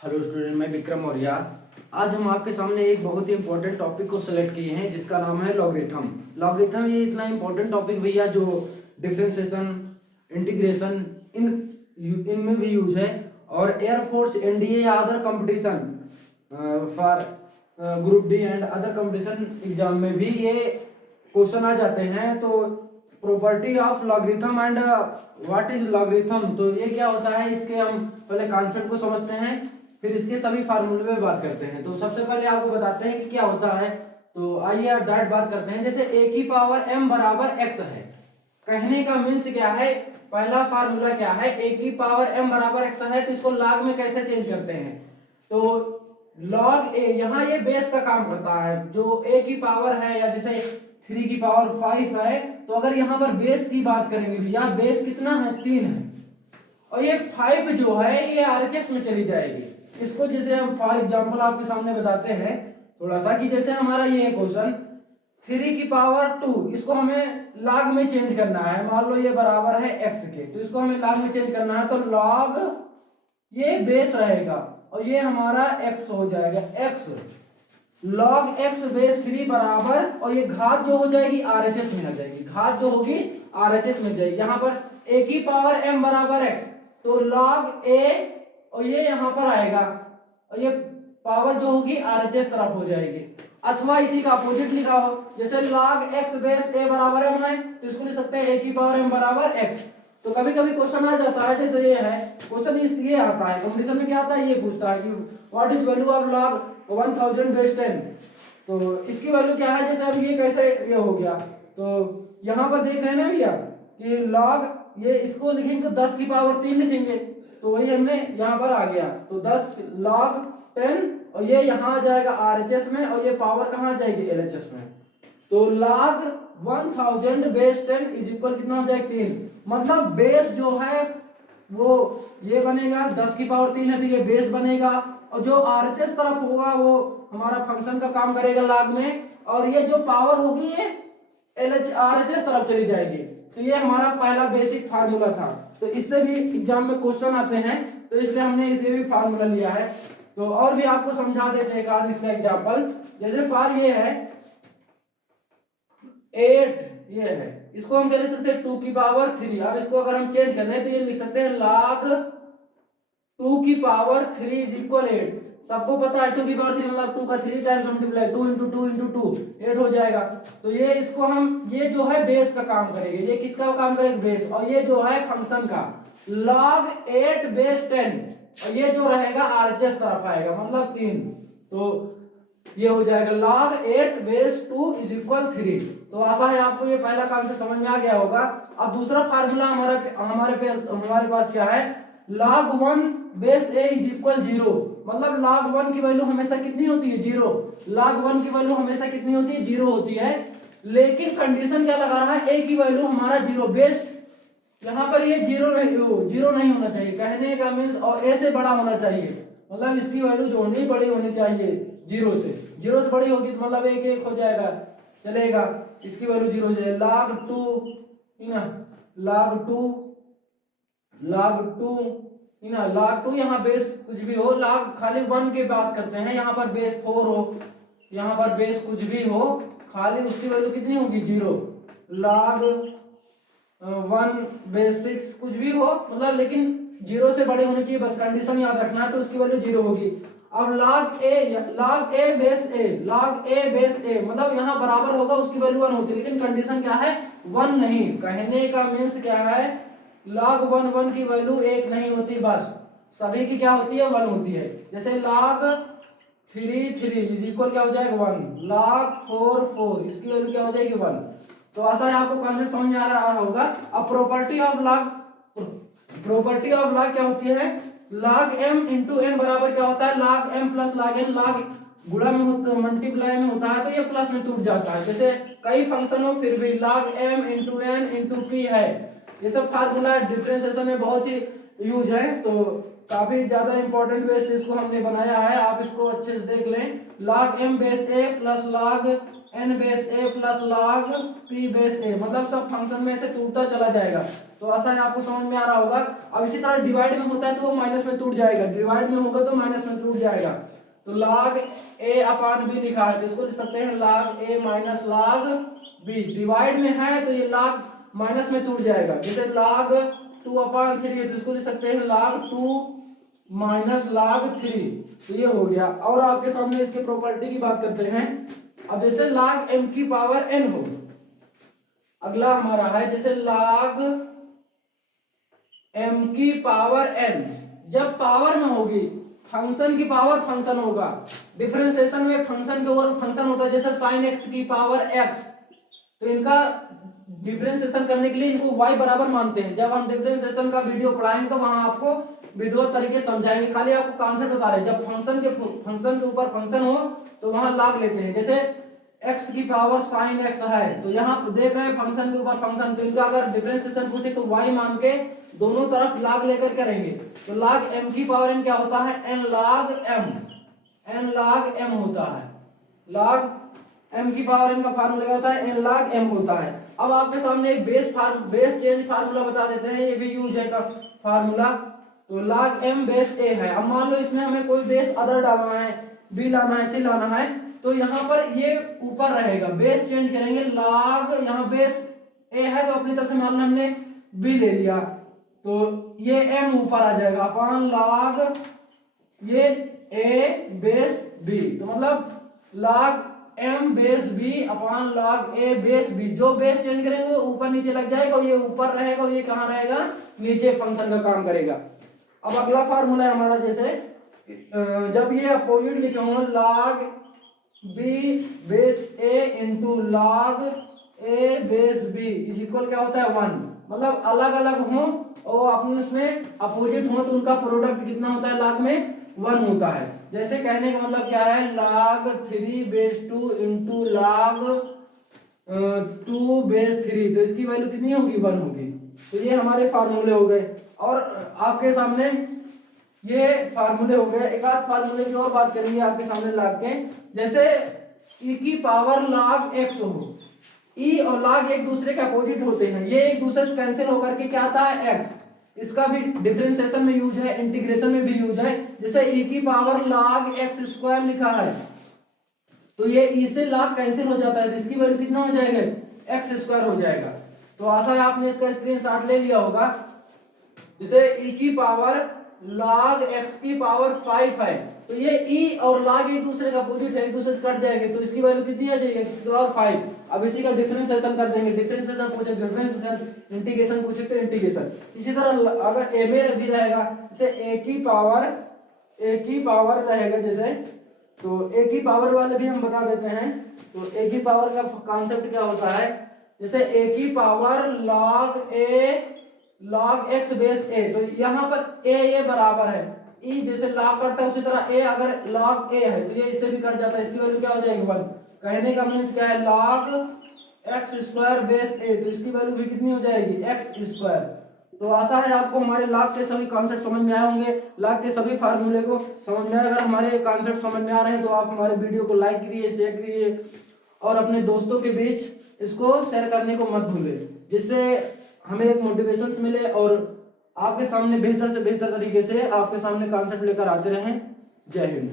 Hello student, मैं विक्रम मौर्य। आज हम आपके सामने एक बहुत ही इंपॉर्टेंट टॉपिक को सिलेक्ट किए हैं जिसका नाम है लॉगरिथम। लॉगरिथम ये इतना इंपॉर्टेंट टॉपिक भैया जो डिफरेंशिएशन, इंटीग्रेशन इनमें भी यूज है और एयरफोर्स, एनडीए या other competition for group D and other competition exam में भी ये क्वेश्चन आ जाते हैं। तो property of logarithm and what is logarithm, तो ये क्या होता है, इसके हम पहले कॉन्सेप्ट को समझते हैं, फिर इसके सभी फार्मूले में बात करते हैं। तो सबसे पहले आपको बताते हैं कि क्या होता है। तो आइए आप डायरेक्ट बात करते हैं। जैसे a की पावर m बराबर x है, कहने का मीन्स क्या है, पहला फार्मूला क्या है, a की पावर m बराबर x है, तो इसको log में कैसे चेंज करते हैं। तो log a, यहाँ ये बेस का काम करता है। जो a की पावर है या जैसे 3 की पावर 5 है, तो अगर यहाँ पर बेस की बात करेंगे भैया, बेस कितना है, 3 है, और ये 5 जो है ये आरएचएस में चली जाएगी। इसको जैसे हम फॉर एग्जांपल आपके सामने बताते हैं थोड़ा सा, कि जैसे हमारा ये क्वेश्चन 3 की पावर 2, इसको हमें log में चेंज करना है। मान लो ये बराबर है x के, तो इसको हमें log में चेंज करना है, तो log ये बेस रहेगा और ये हमारा x हो जाएगा, x log x बेस 3 बराबर, और ये घात जो हो जाएगी आरएचएस में आ जाएगी, घात जो होगी आरएचएस में जाएगी। यहाँ पर a की पावर m बराबर x, तो log a, और ये यहाँ पर आएगा और ये पावर जो होगी आरएचएस तरफ हो जाएगी। अथवा इसी का अपोजिट लिखा हो, जैसे log x बेस a बराबर m है, तो इसको लिख सकते हैं a की पावर m बराबर x। तो कभी कभी क्वेश्चन आ जाता है, जैसे ये है क्वेश्चन, ये आता है कंपटीशन में, क्या आता है, ये पूछता है कि what is value of log 1000 base 10, तो इसकी वैल्यू क्या है। जैसे अब ये कैसे ये हो गया, तो यहाँ पर देख रहे हैं ना भैया कि log, ये इसको लिखेंगे तो 10 की पावर 3 लिखेंगे, तो वही हमने यहाँ पर आ गया, तो 10 log 10, और ये यहाँ आ जाएगा आरएचएस में, और ये पावर कहाँ जाएगी, एलएचएस में। तो log 1000 बेस 10 इज इक्वल कितना हो जाएगा, 3। मतलब बेस जो है वो ये बनेगा, 10 की पावर 3 है तो ये बेस बनेगा, और जो आरएचएस तरफ होगा वो हमारा फंक्शन का काम करेगा log में, और ये जो पावर होगी ये आरएचएस तरफ चली जाएगी। तो ये हमारा पहला बेसिक फार्मूला था। तो इससे भी एग्जाम में क्वेश्चन आते हैं, तो इसलिए हमने इसलिए भी फार्मूला लिया है। तो और भी आपको समझा देते हैं एक आध इसका एग्जांपल। जैसे फार ये है 8, ये है, इसको हम क्या लिख सकते हैं, 2 की पावर 3। अब इसको अगर हम चेंज करना है तो ये लिख सकते हैं log 2 की पावर 3 इज इक्वल 8। सबको पता है 2 की पावर 3 मतलब 2 का 3 टाइम्स मल्टीप्लाई, 2 इंटू 2 इंटू 2 8 हो जाएगा। तो ये इसको हम, ये जो है बेस का काम करेंगे, ये किसका काम करेगा, बेस, और ये जो है फंक्शन का log 8 बेस 10, और ये जो रहेगा आरएचएस तरफ आएगा, मतलब 3। तो ये हो जाएगा log 8 बेस 2 इज इक्वल 3। तो आशा है आपको ये पहला कॉन्सेप्ट समझ में आ गया होगा। अब दूसरा फार्मूला हमारे पास क्या है, log 1 base a is equal 0। मतलब log 1 की वैल्यू हमेशा कितनी होती है, 0। log 1 की वैल्यू हमेशा कितनी होती है, 0 होती है। लेकिन कंडीशन क्या लगा रहा है, a की वैल्यू हमारा 0, बेस यहाँ पर ये 0 नहीं होना चाहिए, कहने का मीन्स और a से बड़ा होना चाहिए। मतलब इसकी वैल्यू जो होनी बड़ी होनी चाहिए 0 से, 0 से बड़ी होगी तो मतलब 1 1 हो जाएगा, चलेगा, इसकी वैल्यू 0 हो जाएगी। log 2 ना, log 2 यहाँ बेस कुछ भी हो, log खाली 1 की बात करते हैं, यहाँ पर बेस 4 हो, यहाँ पर बेस कुछ भी हो, खाली उसकी वैल्यू कितनी होगी, 0। log 1 बेस 6 कुछ भी हो, मतलब लेकिन 0 से बड़ी होनी चाहिए, बस कंडीशन याद रखना है, तो उसकी वैल्यू 0 होगी। अब log a बेस a मतलब यहाँ बराबर होगा, उसकी वैल्यू 1 होती है, लेकिन कंडीशन क्या है, 1 नहीं। कहने का मीन्स क्या है, log 1 की वैल्यू 1 नहीं होती, बस सभी की क्या होती है, 1 होती है। जैसे log 3 इज इक्वल क्या हो जाएगा, 1। log 4 इसकी वैल्यू क्या हो जाएगी, 1। तो ऐसा है, आपको कॉन्सेप्ट समझ आ रहा होगा। अब प्रॉपर्टी ऑफ log क्या होती है, log m इंटू n बराबर क्या होता है, log m plus log n, log गुणा में मल्टीप्लाई में होता है तो ये प्लस में टूट जाता है। जैसे कई फंक्शन हो फिर भी log m into n into p है, ये सब फार्मूला डिफरेंशिएशन में बहुत ही यूज है, तो काफी ज्यादा इंपॉर्टेंट वे से इसको हमने बनाया है, आप इसको अच्छे से देख लें। log m base a plus log n base a plus log p base a, मतलब सब फंक्शन में से टूटता चला जाएगा। तो ऐसा है, आपको समझ में आ रहा होगा। अब इसी तरह डिवाइड में होता है तो वो माइनस में टूट जाएगा, डिवाइड में होगा तो माइनस में टूट जाएगा। तो log a अपान b लिखा है तो इसको लिख सकते हैं log a minus log b। Divide में है तो ये log माइनस में टूट जाएगा। जैसे log 2 अपान 3 है तो इसको लिख सकते हैं log 2 माइनस log 3। तो ये हो गया। और आपके सामने इसके प्रॉपर्टी की बात करते हैं। अब जैसे log m की पावर n हो, अगला हमारा है जैसे log m की पावर n, जब पावर में होगी, फंक्शन की पावर फंक्शन होगा, डिफरेंशिएशन में फंक्शन के ऊपर फंक्शन होता है, जैसे sin x की पावर x, तो इनका डिफरेंशिएशन करने के लिए इनको y बराबर मानते हैं। जब हम डिफरेंशिएशन का वीडियो पढ़ाएंगे तो वहां आपको विधिवत तरीके समझाएंगे, खाली आपको कॉन्सेप्ट बता रहे हैं। जब फंक्शन के ऊपर फंक्शन हो तो वहां log लेते हैं। जैसे x की पावर sin x है तो यहाँ देख रहे हैं फंक्शन के ऊपर फंक्शन, तो इनका अगर डिफरेंशिएशन पूछे तो y मान के दोनों तरफ log लेकर करेंगे। तो log m की पावर n क्या होता है, n log m, n log m होता है। log m की पावर n का फार्मूला क्या होता है, n log m होता है। अब आपके सामने एक बेस चेंज फार्मूला बता देते हैं, ये भी यूज है का फार्मूला। तो log m बेस a है। अब मान लो इसमें हमें कोई बेस अदर डालना है, b लाना है, c लाना है, तो यहाँ पर ये ऊपर रहेगा, बेस चेंज करेंगे। log यहाँ बेस a है तो अपनी तरफ से मान लो हमने b ले लिया तो ये m ऊपर आ जाएगा अपॉन log ये a बेस b, तो मतलब log m base b upon log a base b। जो बेस चेंज करेंगे वो ऊपर नीचे लग जाएगा और ये ऊपर रहेगा और ये कहाँ रहेगा, नीचे फंक्शन का काम करेगा। अब अगला फार्मूला है हमारा, जैसे जब ये अपोजिट लिखे हो log b base a into log a base b is equal क्या होता है 1, मतलब अलग अलग हो और अपने उसमें अपोजिट हो तो उनका प्रोडक्ट कितना होता है, log में 1 होता है। जैसे कहने का मतलब क्या है, log 3 base 2 into log 2 base 3, तो इसकी वैल्यू कितनी होगी, 1 होगी। तो ये हमारे फार्मूले हो गए। और आपके सामने ये फार्मूले हो गए। एक आध फार्मूले की और बात करेंगे आपके सामने log के। जैसे e की पावर log x हो, e और log एक दूसरे के अपोजिट होते हैं, ये एक दूसरे से कैंसिल होकर के क्या आता है, x। इसका भी डिफरेंशिएशन में यूज है, इंटीग्रेशन में भी यूज है। जैसे e की पावर log x स्क्वायर लिखा है तो ये e से log कैंसिल हो जाता है तो इसकी वैल्यू कितना हो जाएगा, x स्क्वायर हो जाएगा। तो आशा है आपने इसका स्क्रीनशॉट ले लिया होगा। जैसे e की पावर log x की पावर 5 है तो ये e और log एक दूसरे का अपोजिट है, एक दूसरे से कट जाएंगे तो इसकी वैल्यू कितनी आ जाएगी, x की पावर 5। अब इसी का डिफरेंशिएशन कर देंगे, डिफरेंशिएशन पूछे डिफरेंशिएशन, इंटीग्रेशन पूछे तो इंटीग्रेशन। इसी तरह अगर a में भी रहेगा, जैसे a की पावर रहेगा, जैसे तो a की पावर वाले भी हम बता देते हैं। तो a की पावर का कॉन्सेप्ट क्या होता है, जैसे a की power log x base a, तो यहाँ पर a ये बराबर है e, जैसे log करता है उसी तरह a अगर log a है तो ये इससे भी कट जाता है, इसकी वैल्यू क्या हो जाएगी 1। कहने का मीन्स क्या है, log x square base a, तो इसकी वैल्यू भी कितनी हो जाएगी, x स्क्वायर। तो आशा है आपको हमारे log के सभी कॉन्सेप्ट समझ में आए होंगे, log के सभी फार्मूले को समझ में आए। अगर हमारे कॉन्सेप्ट समझ में आ रहे हैं तो आप हमारे वीडियो को लाइक करिए, शेयर करिए और अपने दोस्तों के बीच इसको शेयर करने को मत भूलें, जिससे हमें एक मोटिवेशन मिले और आपके सामने बेहतर से बेहतर तरीके से आपके सामने कॉन्सेप्ट लेकर आते रहें। जय हिंद।